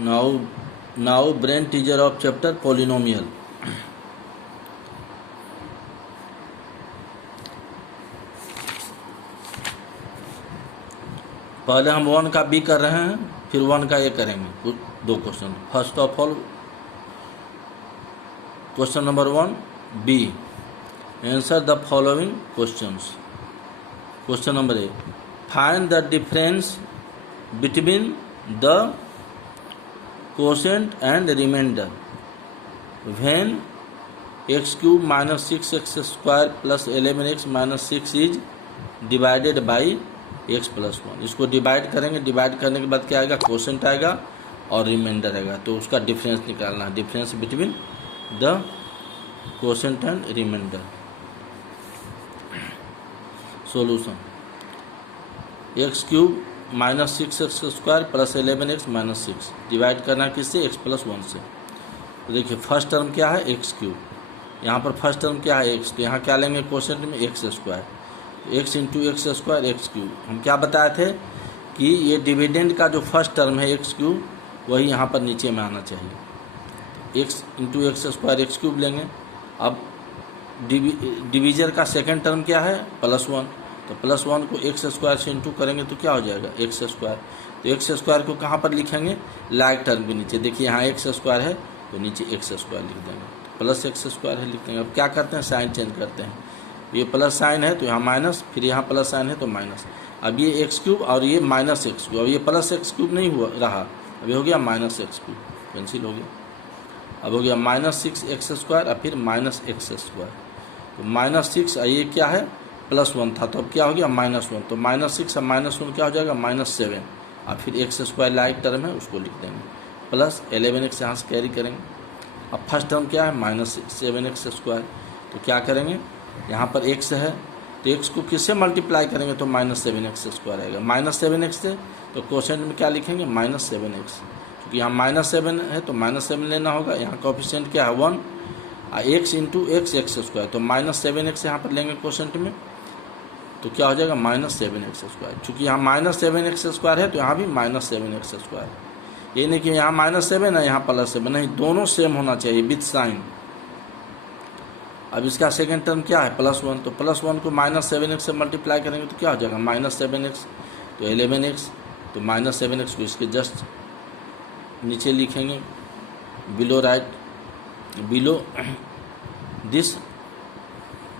Now brain teacher of chapter polynomial. पहले हम 1 का बी कर रहे हैं, फिर 1 का ए करेंगे। कुछ 2 question. First of all question number 1 B, answer the following questions. Question number A, find the difference between the quotient and remainder when x cube minus 6x square plus 11x minus 6 is divided by x plus 1। इसको divide करेंगे, divide करने के बाद क्या आएगा, quotient आएगा और reminder आएगा, तो उसका डिफरेंस निकालना है, difference between the quotient and remainder. Solution, x cube minus 6x square plus 11x minus 6 divide करना किससे, x प्लस 1 से। तो देखिए फर्स्ट टर्म क्या है, x क्यूब, यहाँ पर फर्स्ट टर्म क्या है x, तो यहाँ क्या लेंगे क्वोशेंट में x square, x into x square x cube. हम क्या बताए थे कि ये डिविडेंड का जो फर्स्ट टर्म है x क्यूब, वही यहाँ पर नीचे में आना चाहिए। x into x square x cube लेंगे। अब डिवीजर का सेकंड टर्म क्या है, प्लस 1, तो प्लस 1 को एक्स स्क्वायर से इंटू करेंगे तो क्या हो जाएगा, एक्स स्क्वायर। तो एक्स स्क्वायर को कहाँ पर लिखेंगे, लाइक टर्म के नीचे। देखिए यहाँ एक्स स्क्वायर है तो नीचे एक्स स्क्वायर लिख देंगे, प्लस एक्स स्क्वायर है लिख देंगे। अब क्या करते हैं, साइन चेंज करते हैं। ये प्लस साइन है तो यहाँ माइनस, फिर यहाँ प्लस साइन है तो माइनस। अब ये एक्स क्यूब और ये माइनस एक्स क्यूब, अब ये प्लस एक्स क्यूब नहीं हुआ रहा, अभी हो गया माइनस एक्स क्यूब, कैंसिल हो गया। अब हो गया माइनस 6x स्क्वायर और फिर माइनस एक्स स्क्वायर। तो माइनस 6 ये क्या है, प्लस 1 था, तो अब क्या हो गया माइनस 1, तो माइनस 6 और माइनस 1 क्या हो जाएगा, माइनस 7, और फिर एक्स स्क्वायर लाइक टर्म है उसको लिख देंगे, प्लस 11x यहाँ से कैरी करेंगे। अब फर्स्ट टर्म क्या है, माइनस 7x स्क्वायर, तो क्या करेंगे, यहाँ पर x है तो x को किससे मल्टीप्लाई करेंगे, तो माइनस 7x स्क्वायर आएगा। माइनस 7x से तो क्वोशेंट में क्या लिखेंगे, माइनस 7x, क्योंकि यहाँ माइनस 7 है तो माइनस 7 लेना होगा। यहाँ कोएफिशिएंट क्या है 1, x into x x square, तो माइनस 7x यहाँ पर लेंगे क्वोशेंट में, तो क्या हो जाएगा माइनस 7x स्क्वायर। चूँकि यहाँ माइनस 7x स्क्वायर है तो यहाँ भी माइनस 7x स्क्वायर। ये नहीं कि यहाँ माइनस 7 है यहाँ प्लस 7, नहीं, दोनों सेम होना चाहिए विथ साइन। अब इसका सेकंड टर्म क्या है, प्लस 1, तो प्लस 1 को माइनस 7x से मल्टीप्लाई करेंगे तो क्या हो जाएगा, माइनस 7x, तो 11x, तो माइनस 7x को इसके जस्ट नीचे लिखेंगे, below right, below this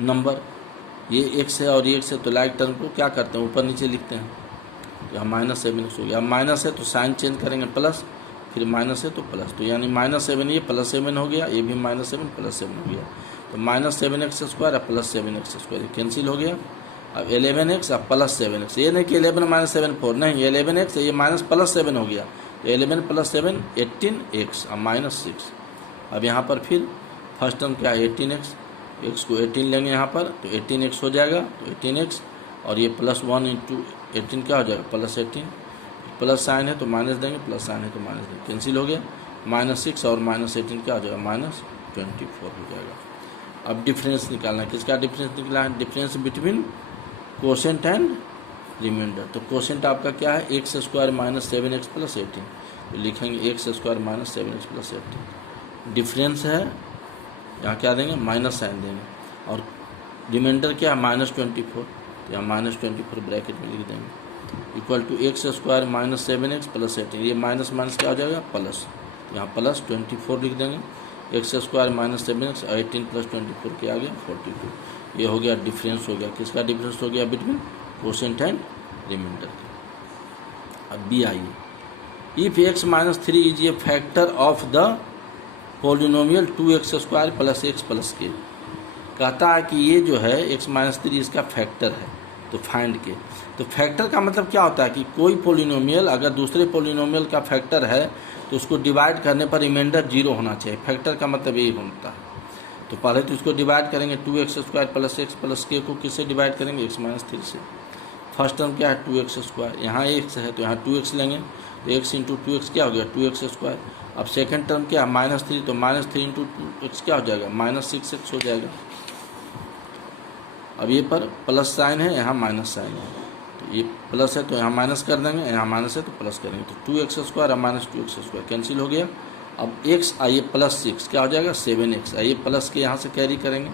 number, ये x है और ये x है, तो लाइक टर्म को क्या करते हैं, ऊपर नीचे लिखते हैं, तो यहाँ माइनस 7x हो गया। अब माइनस है तो साइन चेंज करेंगे, प्लस, फिर माइनस है तो प्लस, तो यानी माइनस 7 ये प्लस 7 हो गया, ये भी माइनस 7 प्लस 7 हो गया, तो माइनस 7x स्क्वायर और प्लस 7x स्क्वायर कैंसिल हो गया। अब 11x और प्लस 7x, ये नहीं कि 11 माइनस 7 4, नहीं, 11x ये माइनस प्लस 7 हो गया, तो 11 प्लस 7 18x और माइनस 6। अब यहाँ पर फिर फर्स्ट टर्म क्या है 18x, x को 18 लेंगे यहाँ पर, तो 18x हो जाएगा, तो 18x और ये प्लस 1 इंटू 18 क्या हो जाएगा, प्लस 18, प्लस साइन है तो माइनस देंगे, प्लस साइन है तो माइनस देंगे, कैंसिल हो गया। माइनस 6 और माइनस 18 क्या हो जाएगा, माइनस 24 हो जाएगा। अब डिफरेंस निकालना है, किसका डिफरेंस निकला है, difference between quotient and remainder. तो क्वोशेंट आपका क्या है, x square minus 7x plus 18, तो लिखेंगे x square minus 7x plus 18। Difference है, यहाँ क्या देंगे, माइनस साइन देंगे, और रिमाइंडर क्या है माइनस 24, तो यहाँ माइनस 24 ब्रैकेट में लिख देंगे, equal to X square minus 7x plus 18, ये माइनस माइनस क्या हो जाएगा, प्लस, यहाँ प्लस 24 लिख देंगे, x square minus 7x 18 plus 24 के आगे 42। ये हो गया डिफरेंस, हो गया किसका डिफरेंस हो गया, बिटवीन क्वोशेंट एंड रिमाइंडर। अब बी आइए, if x minus 3 is a factor of the polynomial 2x square plus x plus के। कहता है कि ये जो है x माइनस 3 इसका फैक्टर है, तो फाइंड के। तो फैक्टर का मतलब क्या होता है कि कोई पॉलिनोमियल अगर दूसरे पॉलिनोमियल का फैक्टर है तो उसको डिवाइड करने पर रिमाइंडर 0 होना चाहिए। फैक्टर का मतलब यही होता है। तो पहले तो इसको डिवाइड करेंगे, 2x square plus x plus के को किससे डिवाइड करेंगे, x माइनस 3 से। फर्स्ट टर्म क्या है 2x स्क्वायर, यहाँ x है तो यहाँ 2x लेंगे, तो x इंटू 2x क्या हो गया, 2x स्क्वायर। अब सेकंड टर्म क्या है माइनस 3, तो माइनस 3 इंटू 2x क्या हो जाएगा, माइनस 6x हो जाएगा। अब ये पर प्लस साइन है, यहाँ माइनस साइन है, तो ये प्लस है तो यहाँ माइनस कर देंगे, यहाँ माइनस है तो प्लस करेंगे, तो 2x² और माइनस 2x² कैंसिल हो गया। अब x आइए +6 क्या हो जाएगा 7x, आइए प्लस के यहाँ से कैरी करेंगे।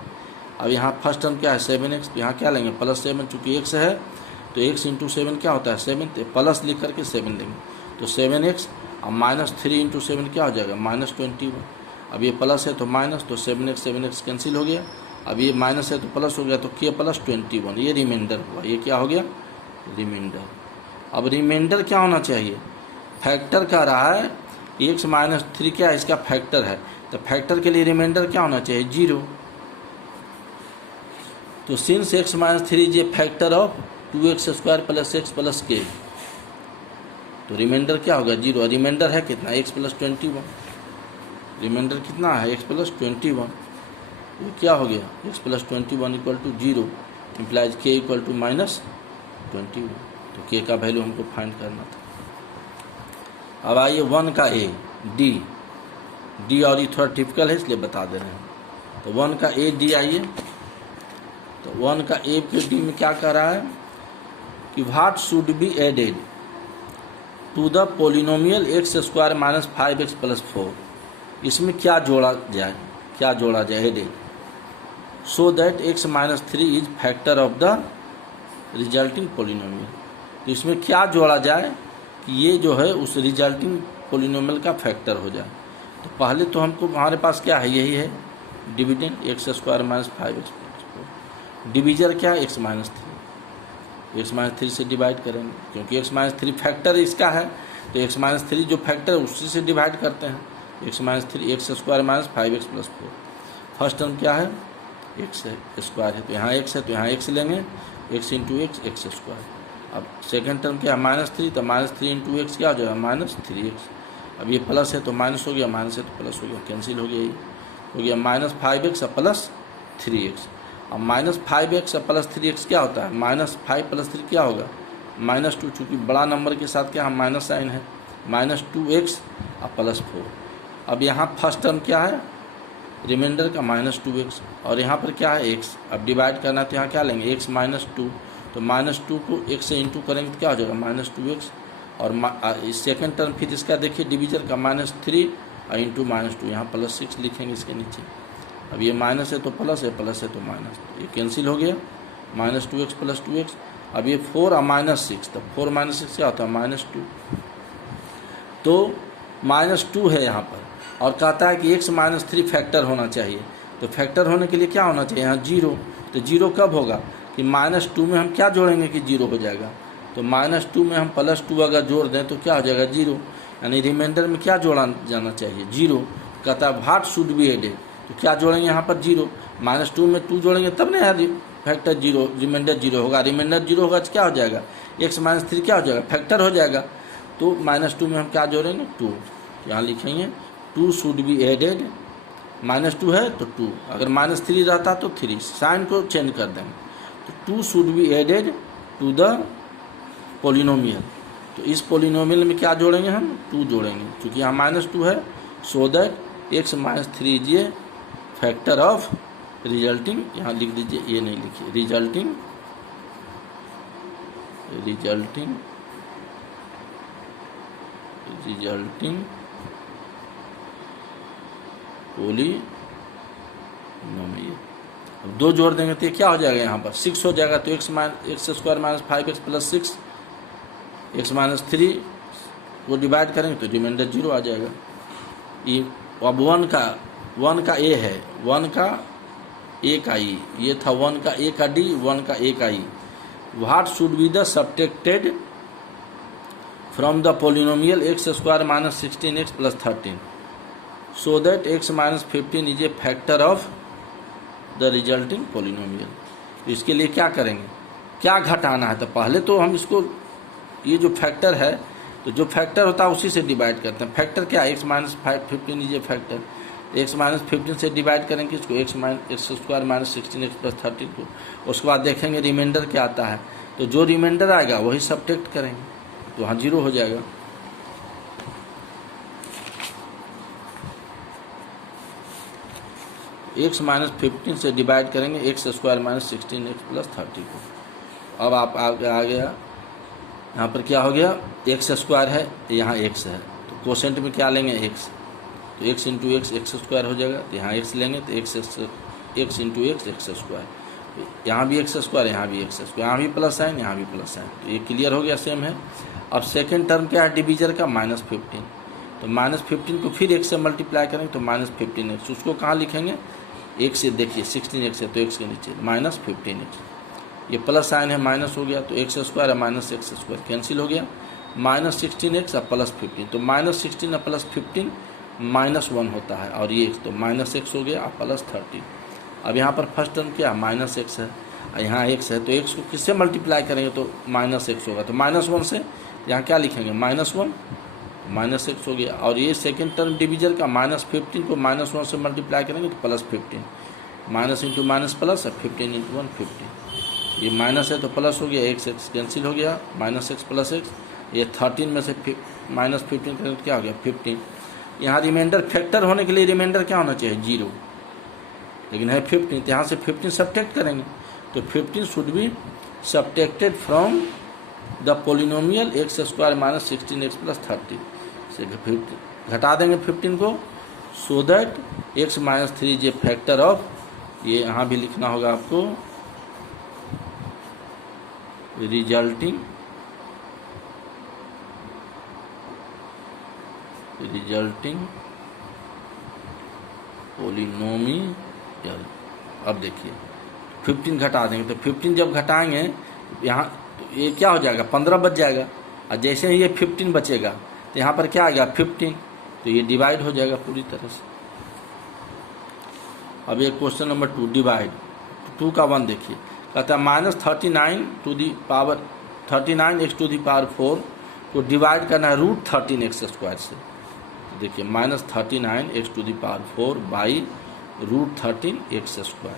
अब यहाँ फर्स्ट टर्म क्या है 7x, तो यहाँ क्या लेंगे +7, चूँकि x है तो x × 7 क्या होता है 7, तो प्लस लिख करके 7 लेंगे, तो 7x। अब -3 × 7 क्या हो जाएगा -21। अब ये प्लस है तो माइनस, तो 7x कैंसिल हो गया। अब ये माइनस है तो प्लस हो गया, तो k + 21, ये रिमाइंडर हुआ, ये क्या हो गया रिमाइंडर। अब रिमाइंडर क्या होना चाहिए, फैक्टर कह रहा है x - 3 क्या है इसका फैक्टर है, तो फैक्टर के लिए रिमाइंडर क्या होना चाहिए 0। तो since x - 3 is a factor of 2x² + x + k, तो रिमाइंडर क्या होगा 0। रिमाइंडर है कितना x + 21, रिमाइंडर कितना है x + 21, ये क्या हो गया x + 21 = 0, इम्प्लाइज k = -21, तो k का वैल्यू हमको फाइंड करना था। अब आइए 1 का a d और ये थोड़ा टिपिकल है इसलिए बता दे रहे हैं। तो 1 का a d आइए, तो 1 का a के d में क्या कह रहा है कि what should be added to the polynomial x² - 5x + 4, इसमें क्या जोड़ा जाए added, so that x - 3 is factor of the resulting polynomial. तो इसमें क्या जोड़ा जाए कि ये जो है उस रिजल्टिंग पोलिनोमियल का फैक्टर हो जाए। तो पहले तो हमको हमारे पास क्या है यही है डिविडेंड x² - 5x + 4, डिवीजर क्या है x - 3, x - 3 से डिवाइड करेंगे क्योंकि x - 3 फैक्टर इसका है, तो x - 3 जो फैक्टर है उसी से डिवाइड करते हैं। x - 3 x² - 5x + 4, first term क्या है x है, तो यहाँ x है तो यहाँ x लेंगे, x × x x²। अब सेकेंड टर्म क्या है -3, तो -3 × x क्या हो जाएगा -3x। अब ये प्लस है तो माइनस हो गया, माइनस है तो प्लस हो गया, कैंसिल हो गया, ये हो गया -5x + 3x। अब -5x + 3x क्या होता है -5 + 3 क्या होगा -2, चूँकि बड़ा नंबर के साथ क्या हम माइनस साइन है, -2x + 4। अब यहाँ फर्स्ट टर्म क्या है रिमाइंडर का -2x, और यहाँ पर क्या है x। अब डिवाइड करना तो यहाँ क्या लेंगे x - 2, तो -2 को x से इंटू करेंगे तो क्या हो जाएगा -2x। और सेकेंड टर्म फिर इसका देखिए डिवीजन का -3 और इंटू -2, यहाँ +6 लिखेंगे इसके नीचे। अब ये माइनस है तो प्लस है, प्लस है तो माइनस, ये कैंसिल हो गया -2x + 2x। अब ये 4 और -6, तब 4 - 6 क्या होता है -2, तो -2 है यहाँ पर, और कहता है कि x - 3 फैक्टर होना चाहिए। तो फैक्टर होने के लिए क्या होना चाहिए यहाँ 0, तो 0 कब होगा कि -2 में हम क्या जोड़ेंगे कि 0 हो जाएगा, तो -2 में हम +2 अगर जोड़ दें तो क्या हो जाएगा 0, यानी रिमाइंडर में क्या जोड़ा जाना चाहिए 0। कहता है व्हाट शुड बी एडेड, तो क्या जोड़ेंगे यहाँ पर 0, -2 में 2 जोड़ेंगे तब ना यार फैक्टर 0 रिमाइंडर 0 होगा, रिमाइंडर 0 होगा तो क्या हो जाएगा x - 3 क्या हो जाएगा फैक्टर हो जाएगा। तो -2 में हम क्या जोड़ेंगे 2, यहाँ लिखेंगे 2 शुड बी एडेड, -2 है तो 2, अगर -3 रहता तो 3, साइन को चेंज कर देंगे, तो 2 should be added to the polynomial. तो इस पोलिनोमियल में क्या जोड़ेंगे हम 2 जोड़ेंगे, क्योंकि यहाँ -2 है, सो that x - 3 is a factor of resulting, यहाँ लिख दीजिए, ये नहीं लिखिए, रिजल्टिंग पोलिनोमियल। अब 2 जोड़ देंगे तो ये क्या हो जाएगा यहाँ पर 6 हो जाएगा, तो x² - 5x + 6, x - 3 को डिवाइड करेंगे तो रिमाइंडर 0 आ जाएगा। ये अब 1 का a है, 1 का a का e, ये था 1 का a का d, 1 का a का e। What should be the subtracted from the polynomial x² - 16x + 13, so that x - 15 is a factor of the resulting polynomial. इसके लिए क्या करेंगे, क्या घटाना है, तो पहले तो हम इसको, ये जो फैक्टर है तो जो फैक्टर होता है उसी से डिवाइड करते हैं। फैक्टर क्या है x - 15 is a factor, x - 15 से डिवाइड करेंगे इसको x² - 16x + 13 को, उसके बाद देखेंगे रिमाइंडर क्या आता है, तो जो रिमाइंडर आएगा वही सब्ट्रैक्ट करेंगे, तो वहाँ 0 हो जाएगा। x - 15 से डिवाइड करेंगे x² - 16x + 30 को। अब आप आ गया यहाँ पर क्या हो गया, एक्स स्क्वायर है, यहाँ एक्स है, तो कोसेंट में क्या लेंगे, एक्स, तो x into x x square हो जाएगा, तो यहाँ एक्स लेंगे तो x into x x square, यहाँ भी एक्स स्क्वायर, यहाँ भी एक्स स्क्वायर, यहाँ भी प्लस साइन, यहाँ भी प्लस साइन, तो ये क्लियर हो गया, सेम है। अब सेकेंड टर्म क्या है डिवीजर का, -15, तो -15 को फिर एक्स से मल्टीप्लाई करेंगे तो -15x, उसको कहाँ लिखेंगे, एक से देखिए 16x है तो एक्स के नीचे -15x, ये प्लस साइन है माइनस हो गया, तो एक्स स्क्वायर है माइनस एक्स स्क्वायर कैंसिल हो गया, -16x और +15, तो -16 और +15 -1 होता है, और ये तो -x हो गया और +13। अब यहाँ पर फर्स्ट टर्म क्या -x है और यहाँ x है, तो x को किससे मल्टीप्लाई करेंगे तो -x होगा, तो -1 से यहाँ क्या लिखेंगे, -1 -x हो गया। और ये सेकेंड टर्म डिवीजर का -15 को -1 से मल्टीप्लाई करेंगे तो +15, माइनस इंटू माइनस प्लस है, 15 इंटू 1 50, ये माइनस है तो प्लस हो गया, एक्स कैंसिल हो गया, -x + x, ये 13 में से -15 करेंगे क्या हो गया 15। यहाँ रिमाइंडर फैक्टर होने के लिए रिमाइंडर क्या होना चाहिए 0, लेकिन है 15, तो यहाँ से 15 सब्ट्रैक्ट करेंगे, तो 15 should be subtracted from the polynomial x square minus 16x + 30 से 15 घटा देंगे 15 को, सो that x - 3 J factor of, ये यहाँ भी लिखना होगा आपको, रिजल्टिंग पोलिनोमियल। अब देखिए 15 घटा देंगे, तो 15 जब घटाएंगे यहाँ तो ये क्या हो जाएगा 15 बच जाएगा, और जैसे ही ये 15 बचेगा तो यहाँ पर क्या आ गया 15, तो ये डिवाइड हो जाएगा पूरी तरह से। अब ये क्वेश्चन नंबर 2 डिवाइड 2 का 1 देखिए, कहता है -39x⁴ को डिवाइड करना है √13x² से, तो देखिए -39x⁴ by √13x²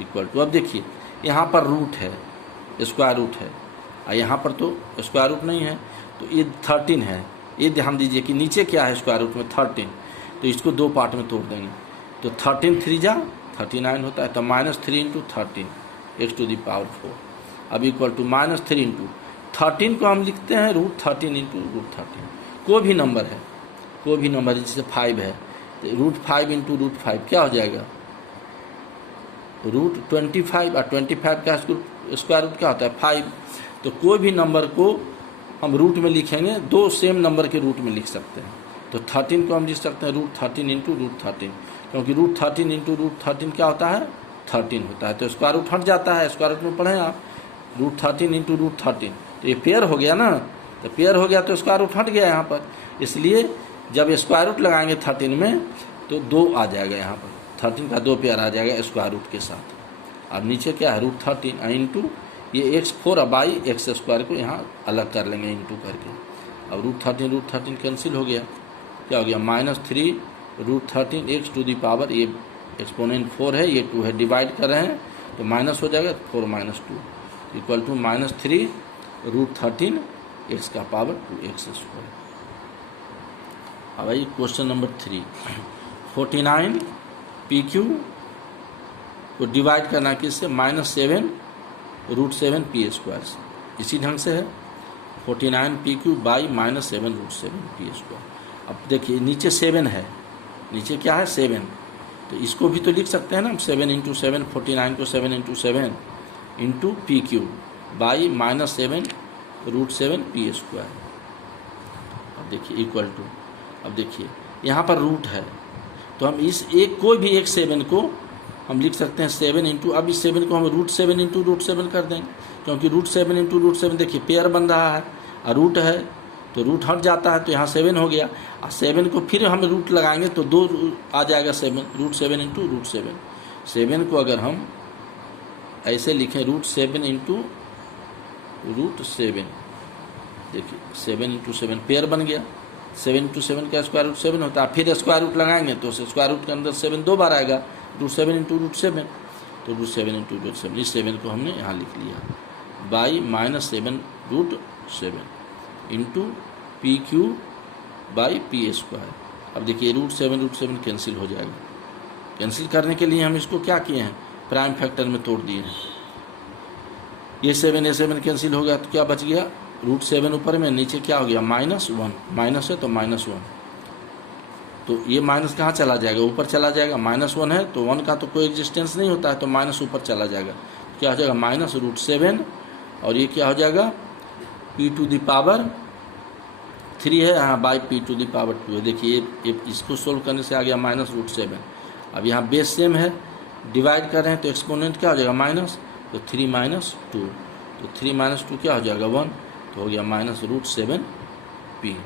equal to, अब देखिए यहाँ पर रूट है, स्क्वायर रूट है, और यहाँ पर तो स्क्वायर रूट नहीं है, तो ये 13 है, ये ध्यान दीजिए कि नीचे क्या है स्क्वायर रूट में 13, तो इसको 2 पार्ट में तोड़ देंगे, तो 13 3 जा 39 होता है, तो -3 × 13x⁴, अब इक्वल टू -3 × 13 को हम लिखते हैं √13 × √13, कोई भी नंबर है, जैसे 5 है तो √5 × √5 क्या हो जाएगा √25, और 25 का स्क्वायर रूट क्या होता है 5, तो कोई भी नंबर को हम रूट में लिखेंगे, 2 सेम नंबर के रूट में लिख सकते हैं, तो 13 को हम लिख सकते हैं √13 × √13, क्योंकि √13 × √13 क्या होता है 13 होता है, तो स्क्वायर रूट हट जाता है, स्क्वायर रूट में पढ़ें आप, √13 × √13, तो ये पेयर हो गया ना, तो पेयर हो गया तो स्क्वायर रूट हट गया यहाँ पर, इसलिए जब स्क्वायर रूट लगाएंगे 13 में तो 2 आ जाएगा, यहाँ पर 13 का 2 पेयर आ जाएगा स्क्वायर रूट के साथ। अब नीचे क्या है √13 इंटू ये x4 बाई x² को यहाँ अलग कर लेंगे इंटू करके, अब √13 कैंसिल हो गया, क्या हो गया -3 √13x⁴, ये एक्सपोनेंट 4 है, ये 2 है, डिवाइड कर रहे हैं तो माइनस हो जाएगा, 4 - 2 इक्वल टू -3 √13 x⁴। अब आइए क्वेश्चन नंबर 3, 49 PQ को डिवाइड करना किससे, -7 √7 p² से, इसी ढंग से है 49 PQ बाई -7 √7 p²। अब देखिए नीचे 7 है, नीचे क्या है 7, तो इसको भी तो लिख सकते हैं ना 7 × 7, 49 को 7 × 7 इंटू PQ बाई -7 √7 p²। अब देखिए इक्वल टू, अब देखिए यहाँ पर रूट है, तो हम इस एक कोई भी एक 7 को हम लिख सकते हैं 7 इंटू, अब इस 7 को हम √7 × √7 कर देंगे, क्योंकि √7 × √7 देखिए पेयर बन रहा है, और रूट है तो रूट हट जाता है, तो यहाँ 7 हो गया, और 7 को फिर हम रूट लगाएंगे तो 2 आ जाएगा 7, √7 × √7। 7 को अगर हम ऐसे लिखें √7 × √7, देखिए 7 × 7 पेयर बन गया, 7 × 7 का स्क्वायर रूट 7 होता है, फिर स्क्वायर रूट लगाएंगे तो स्क्वायर रूट के अंदर 7 2 बार आएगा, √7 × √7, तो √7 × √7, इस 7 को हमने यहाँ लिख लिया by -7 √7 into PQ by p²। अब देखिए √7 कैंसिल हो जाएगा, कैंसिल करने के लिए हम इसको क्या किए हैं प्राइम फैक्टर में तोड़ दिए हैं, ये 7 कैंसिल हो गया तो क्या बच गया √7 ऊपर में, नीचे क्या हो गया -1, माइनस है तो -1, तो ये माइनस कहाँ चला जाएगा, ऊपर चला जाएगा। -1 है तो 1 का तो कोई एग्जिस्टेंस नहीं होता है, तो माइनस ऊपर चला जाएगा, क्या हो जाएगा -√7, और ये क्या हो जाएगा p⁻³ है, हाँ बाई p⁻² है। देखिए इसको सोल्व करने से आ गया -√7। अब यहाँ बेस सेम है, डिवाइड कर रहे हैं तो एक्सपोनेंट क्या हो जाएगा माइनस, तो 3 - 2, तो 3 - 2 क्या हो जाएगा 1, तो हो गया -√7p।